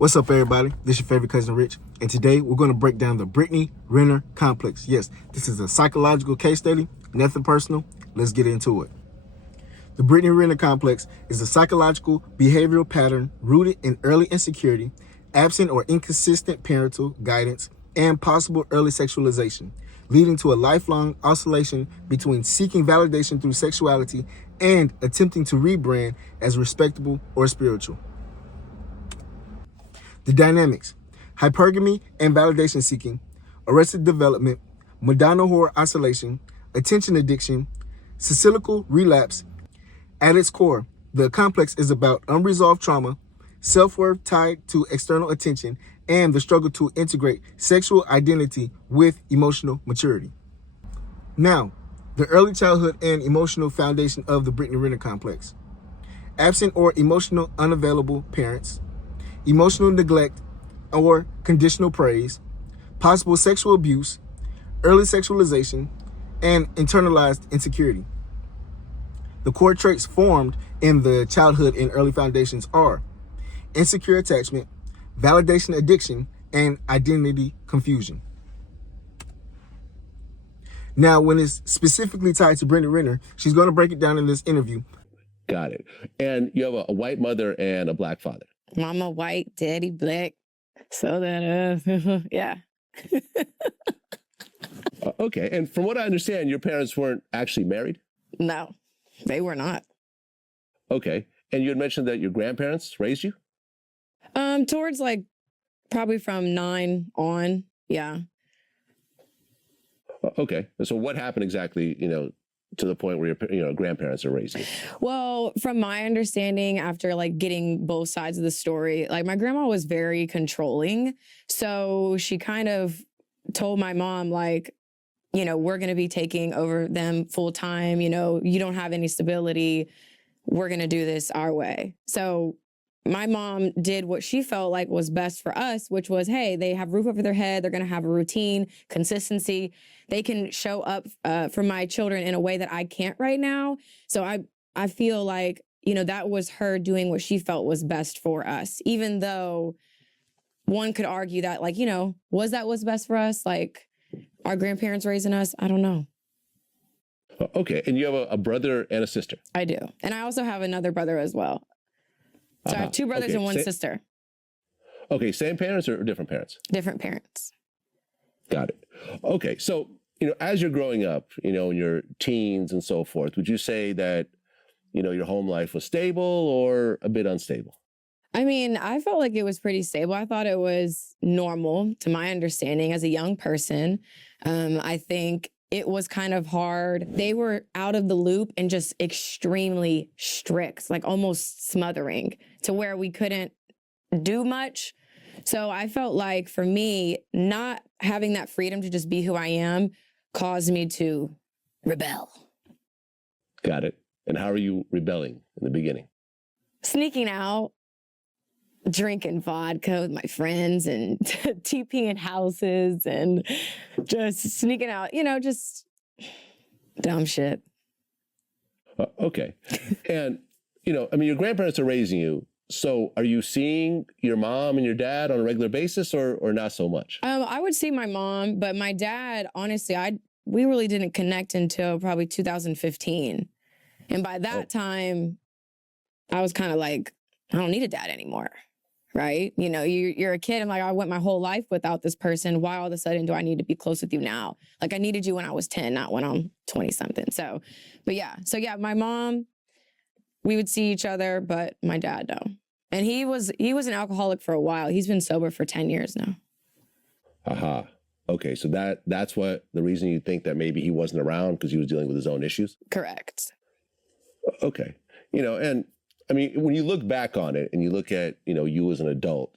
What's up, everybody? This is your favorite cousin Rich, and today we're going to break down the Brittany Renner Complex. Yes, this is a psychological case study, nothing personal. Let's get into it. The Brittany Renner Complex is a psychological behavioral pattern rooted in early insecurity, absent or inconsistent parental guidance, and possible early sexualization, leading to a lifelong oscillation between seeking validation through sexuality and attempting to rebrand as respectable or spiritual. The dynamics: hypergamy and validation seeking, arrested development, Madonna whore oscillation, attention addiction, cyclical relapse. At its core, the complex is about unresolved trauma, self-worth tied to external attention, and the struggle to integrate sexual identity with emotional maturity. Now, the early childhood and emotional foundation of the Brittany Renner Complex: absent or emotional unavailable parents, emotional neglect or conditional praise, possible sexual abuse, early sexualization, and internalized insecurity. The core traits formed in the childhood and early foundations are insecure attachment, validation addiction, and identity confusion. Now, when it's specifically tied to Brittany Renner, she's going to break it down in this interview. Got it. And you have a white mother and a black father. Mama white, daddy black. So that, yeah. Okay. And from what I understand, your parents weren't actually married? No, they were not. Okay. And you had mentioned that your grandparents raised you? Towards probably from 9 on. Yeah. Okay. So what happened exactly, to the point where your grandparents are raising you? Well, from my understanding, after getting both sides of the story, my grandma was very controlling. So she kind of told my mom, we're going to be taking over them full time. You don't have any stability. We're going to do this our way. So my mom did what she felt like was best for us, which was, hey, they have a roof over their head. They're going to have a routine, consistency. They can show up for my children in a way that I can't right now. So I feel like, that was her doing what she felt was best for us, even though one could argue that, was that what's best for us? Our grandparents raising us? I don't know. Okay. And you have a brother and a sister? I do. And I also have another brother as well. So I have 2 brothers and 1 sister. Okay. Same parents or different parents? Different parents. Got it. Okay. So, as you're growing up, in your teens and so forth, would you say that, your home life was stable or a bit unstable? I mean, I felt like it was pretty stable. I thought it was normal to my understanding as a young person. I think it was kind of hard. They were out of the loop and just extremely strict, almost smothering, to where we couldn't do much. So I felt like for me, not having that freedom to just be who I am caused me to rebel. Got it. And how are you rebelling in the beginning? Sneaking out, drinking vodka with my friends and TPing houses and just sneaking out, just dumb shit. Okay. And, your grandparents are raising you. So are you seeing your mom and your dad on a regular basis or not so much? I would see my mom, but my dad, honestly, we really didn't connect until probably 2015. And by that time, I was kind of I don't need a dad anymore. Right? You're a kid. I'm I went my whole life without this person. Why all of a sudden do I need to be close with you now? I needed you when I was 10, not when I'm 20 something. So my mom, we would see each other, but my dad, no. And he was an alcoholic for a while. He's been sober for 10 years now. Aha. Okay. So that's the reason you think that maybe he wasn't around, because he was dealing with his own issues? Correct. Okay. And I mean, when you look back on it and you look at, you as an adult,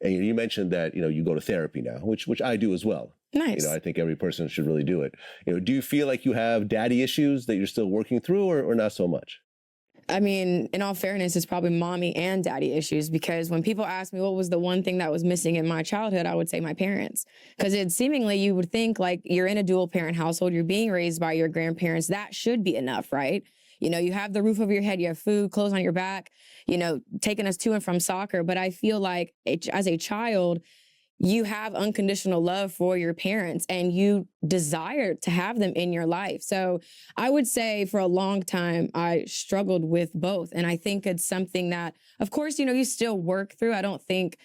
and you mentioned that, you go to therapy now, which I do as well. Nice. I think every person should really do it. Do you feel like you have daddy issues that you're still working through or not so much? I mean, in all fairness, it's probably mommy and daddy issues, because when people ask me what was the one thing that was missing in my childhood, I would say my parents. Because seemingly you would think you're in a dual parent household, you're being raised by your grandparents. That should be enough, right? You know, you have the roof over your head, you have food, clothes on your back, you know, taking us to and from soccer. But I feel like as a child, you have unconditional love for your parents and you desire to have them in your life. So I would say for a long time, I struggled with both. And I think it's something that, of course, you know, you still work through. I don't think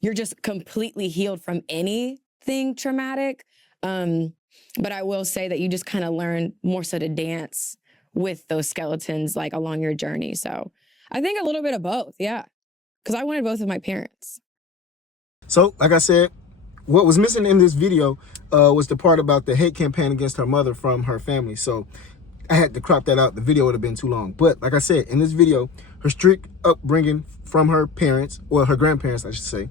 you're just completely healed from anything traumatic. But I will say that you just kind of learn more so to dance with those skeletons like along your journey. So I think a little bit of both. Yeah. Because I wanted both of my parents. So, like I said, what was missing in this video was the part about the hate campaign against her mother from her family. So I had to crop that out. The video would have been too long. But like I said, in this video, her strict upbringing from her parents, or her grandparents, I should say,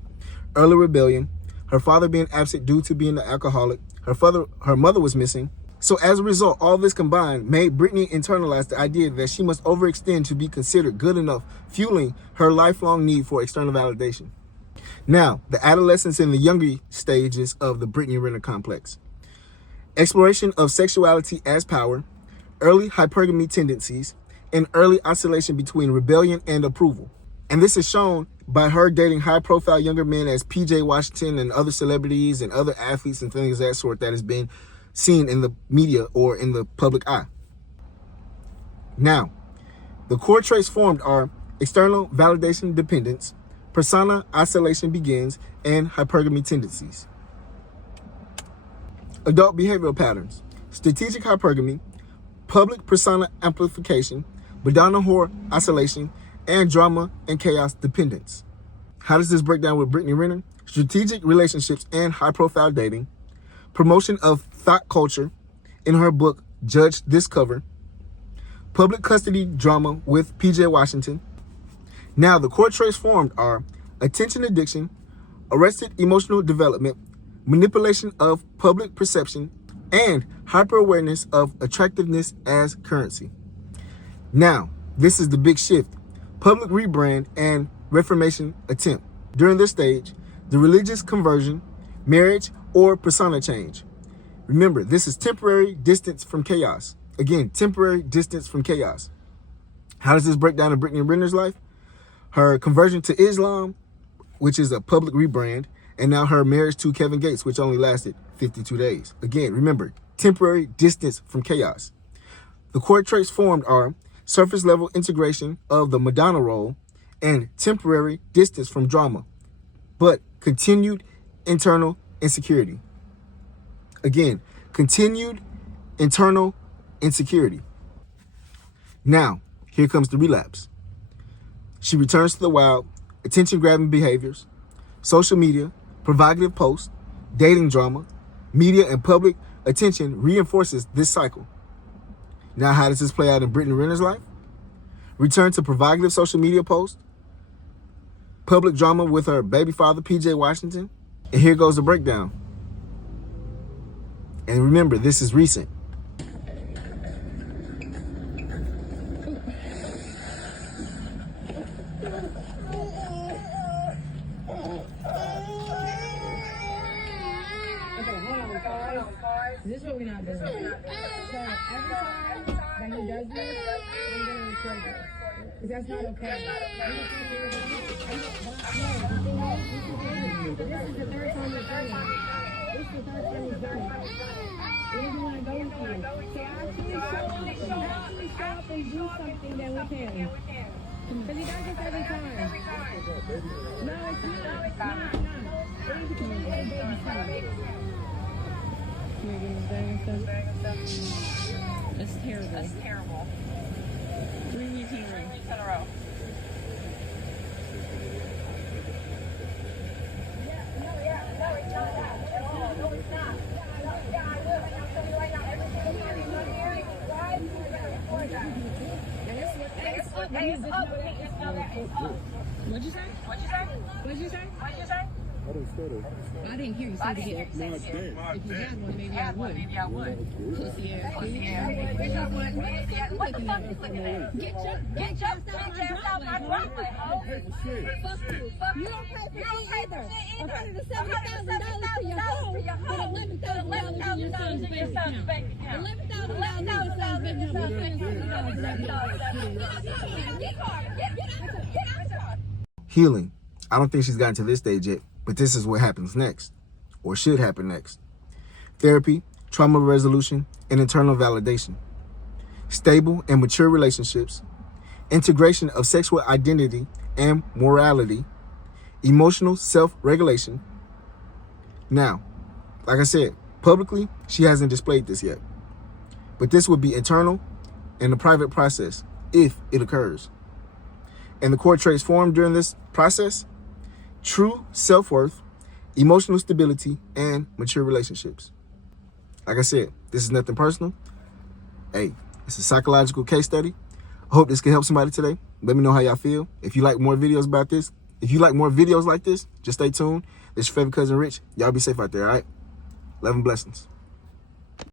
early rebellion, her father being absent due to being an alcoholic, her mother was missing. So as a result, all this combined made Brittany internalize the idea that she must overextend to be considered good enough, fueling her lifelong need for external validation. Now, the adolescence and the younger stages of the Brittany Renner Complex. Exploration of sexuality as power, early hypergamy tendencies, and early oscillation between rebellion and approval. And this is shown by her dating high-profile younger men as PJ Washington and other celebrities and other athletes and things of that sort that has been seen in the media or in the public eye. Now, the core traits formed are external validation dependence, persona oscillation begins, and hypergamy tendencies. Adult behavioral patterns, strategic hypergamy, public persona amplification, Madonna whore oscillation, and drama and chaos dependence. How does this break down with Brittany Renner? Strategic relationships and high-profile dating, promotion of thought culture in her book, Judge This Cover, public custody drama with PJ Washington. Now, the core traits formed are attention addiction, arrested emotional development, manipulation of public perception, and hyper-awareness of attractiveness as currency. Now, this is the big shift. Public rebrand and reformation attempt. During this stage, the religious conversion, marriage, or persona change. Remember, this is temporary distance from chaos. Again, temporary distance from chaos. How does this break down in Brittany Renner's life? Her conversion to Islam, which is a public rebrand, and now her marriage to Kevin Gates, which only lasted 52 days. Again, remember, temporary distance from chaos. The core traits formed are surface level integration of the Madonna role and temporary distance from drama, but continued internal insecurity. Again, continued internal insecurity. Now, here comes the relapse. She returns to the wild, attention-grabbing behaviors, social media, provocative posts, dating drama, media and public attention reinforces this cycle. Now, how does this play out in Brittany Renner's life? Return to provocative social media posts, public drama with her baby father, PJ Washington. And here goes the breakdown. And remember, this is recent. This is what we're not doing. So every time that he does this, I'm going to record this. Because that's not okay. This is the third time we've done it. This is the third time we've done it. What do you want to go with? So actually show up and do something that we can. Because he does this every time. No, it's not. No, it's not. That's terrible. That's terrible. 3 weeks in a row. No, it's not that at all. No, it's not. Yeah, I will. And I'll tell you right now, every single time he's not here, guys, we're going to record that. It's up. It's up. What'd you say? What'd you say? I didn't say that. I didn't hear you say it. No, I did. If you had one, maybe I would. Pussy ass. What the fuck you looking at? Get your ass out my driveway, ho. Fuck you. You don't pay for shit either. $170,000 to your home, but $11,000 in your son's bank account. $11,000 in your son's bank account. Get out. Healing. I don't think she's gotten to this stage yet, but this is what happens next, or should happen next. Therapy, trauma resolution, and internal validation. Stable and mature relationships. Integration of sexual identity and morality. Emotional self-regulation. Now, like I said, publicly, she hasn't displayed this yet. But this would be internal and a private process, if it occurs. And the core traits formed during this process: true self-worth, emotional stability, and mature relationships. Like I said, this is nothing personal. Hey, it's a psychological case study. I hope this can help somebody today. Let me know how y'all feel. If you like more videos about this, if you like more videos like this, just stay tuned. It's your favorite cousin Rich. Y'all be safe out there, all right? Love and blessings.